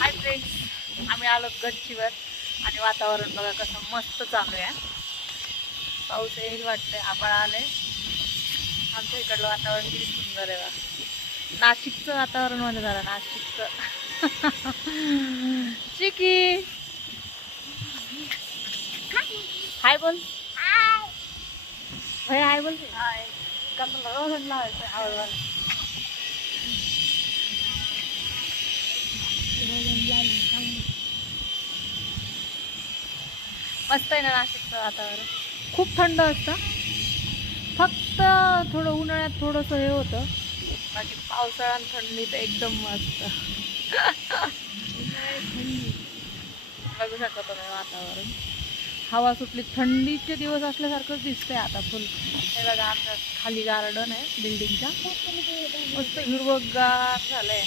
Hi friends, आम्ही आलो गच्चीवर आणि वातावरण बघा कसं मस्त चालू आहे. पाऊस येईल वाटतंय, आभाळ आले. आमच्या इकडलं वातावरण किती सुंदर आहे बघा. नाशिकचं वातावरण मध्ये झालं, नाशिकचं. चिकी हाय बोल. भैया हाय बोल. हाय. कसं रोज लावायचं आवडवायला. मस्त आहे ना नाशिकचं वातावरण. खूप थंड असतं, फक्त थोडं उन्हाळ्यात थोडंसं हे होतं. बाकी पावसाळा आणि थंडी तर एकदम मस्त. बघू शकता तुम्ही वातावरण. हवा सुटली, थंडीचे दिवस असल्यासारखंच दिसतंय आता फुल. हे बघा आमच्या खाली गार्डन आहे बिल्डिंगच्या, मस्त हिरवगार झालंय.